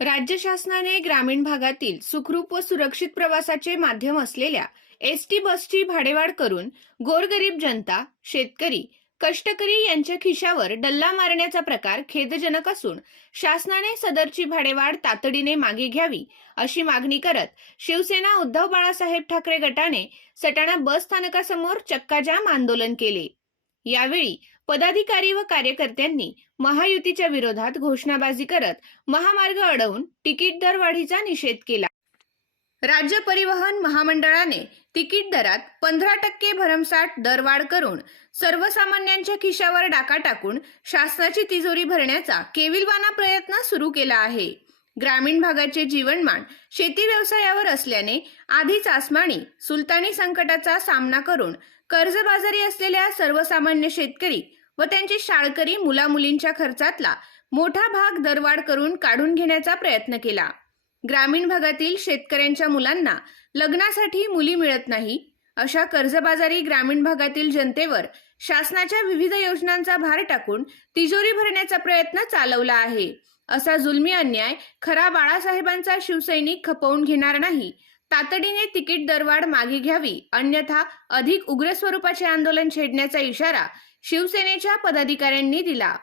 राज्य शासनाने ग्रामीण भागातील सुखरूप व सुरक्षित प्रवासाचे माध्यम असलेल्या एस टी बसची भाडेवाढ करून गोरगरीब जनता शेतकरी कष्टकरी यांच्या खिशावर डल्ला मारण्याचा प्रकार खेदजनक असून शासनाने सदरची भाडेवाढ तातडीने मागे घ्यावी अशी मागणी करत शिवसेना उद्धव बाळासाहेब ठाकरे गटाने सटाणा बस स्थानकासमोर चक्काजाम आंदोलन केले. यावेळी पदाधिकारी व कार्यकर्त्यांनी महायुतीच्या विरोधात घोषणाबाजी करत महामार्ग अडवून तिकीट दरवाढीचा निषेध केला. राज्य परिवहन महामंडळाने तिकीट दरात पंधरा टक्के भरमसाठ दरवाढ करून सर्वसामान्यांच्या खिशावर डाका टाकून शासनाची तिजोरी भरण्याचा केविलवाना प्रयत्न सुरू केला आहे. ग्रामीण भागाचे जीवनमान शेती व्यवसायावर असल्याने आधीच आसमानी सुलतानी संकटाचा सामना करून कर्जबाजारी असलेल्या सर्वसामान्य शेतकरी व त्यांची शाळकरी मुलामुलींच्या खर्चातला मोठा भाग दरवाढ करून काढून घेण्याचा प्रयत्न केला. ग्रामीण भागातील शेतकऱ्यांच्या मुलांना लग्नासाठी मुली मिळत नाही. अशा कर्जबाजारी ग्रामीण भागातील जनतेवर शासनाच्या विविध योजनांचा भार टाकून तिजोरी भरण्याचा प्रयत्न चालवला आहे. असा जुलमी अन्याय खरा बाळासाहेबांचा शिवसैनिक खपवून घेणार नाही. तातडीने तिकीट दरवाढ मागे घ्यावी अन्यथा अधिक उग्र स्वरूपाचे आंदोलन छेडण्याचा इशारा शिवसेनेच्या पदाधिकाऱ्यांनी दिला.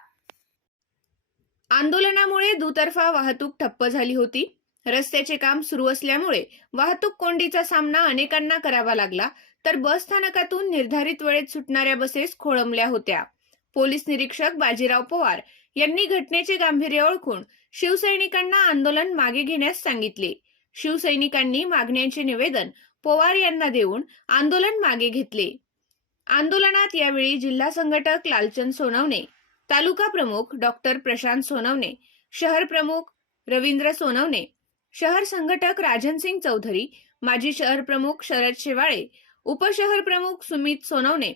आंदोलनामुळे दुतर्फा वाहतूक ठप्प झाली होती. रस्त्याचे काम सुरू असल्यामुळे वाहतूक कोंडीचा सामना अनेकांना करावा लागला तर बस स्थानकातून निर्धारित वेळेत सुटणाऱ्या बसेस खोळंबल्या होत्या. पोलीस निरीक्षक बाजीराव पवार यांनी घटनेचे गांभीर्य ओळखून शिवसैनिकांना आंदोलन मागे घेण्यास सांगितले. शिवसैनिकांनी मागण्यांचे निवेदन पवार यांना देऊन आंदोलन मागे घेतले. आंदोलनात यावेळी जिल्हा संघटक लालचंद सोनवणे तालुका प्रमुख डॉक्टर प्रशांत सोनवणे शहर प्रमुख रवींद्र सोनवणे शहर संघटक राजन सिंग चौधरी माजी शहर प्रमुख शरद शेवाळे उपशहर प्रमुख सुमित सोनवणे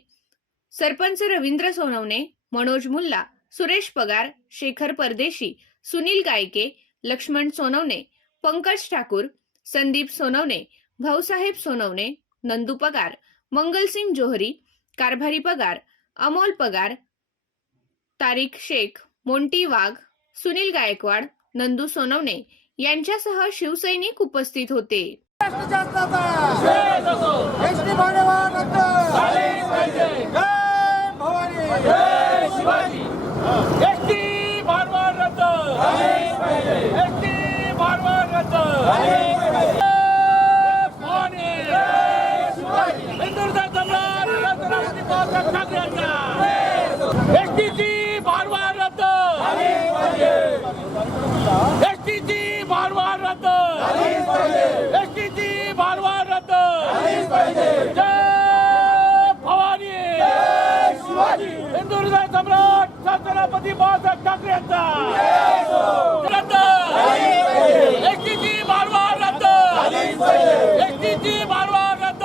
सरपंच रवींद्र सोनवणे मनोज मुल्ला सुरेश पगार शेखर परदेशी सुनील गायके लक्ष्मण सोनवणे पंकज ठाकूर संदीप सोनवणे भाऊसाहेब सोनवणे नंदू पगार मंगलसिंग जोहरी कारभारी पगार अमोल पगार तारिक शेख मोंटी वाघ सुनील गायकवाड नंदू सोनवणे यांच्यासह शिवसैनिक उपस्थित होते. भवानी. हिंदू हृदय सम्राट छत्रपती बाळासाहेब ठाकरे यांचा. एकीची मारवाड रद्द. एकीची मारवाड रद्द.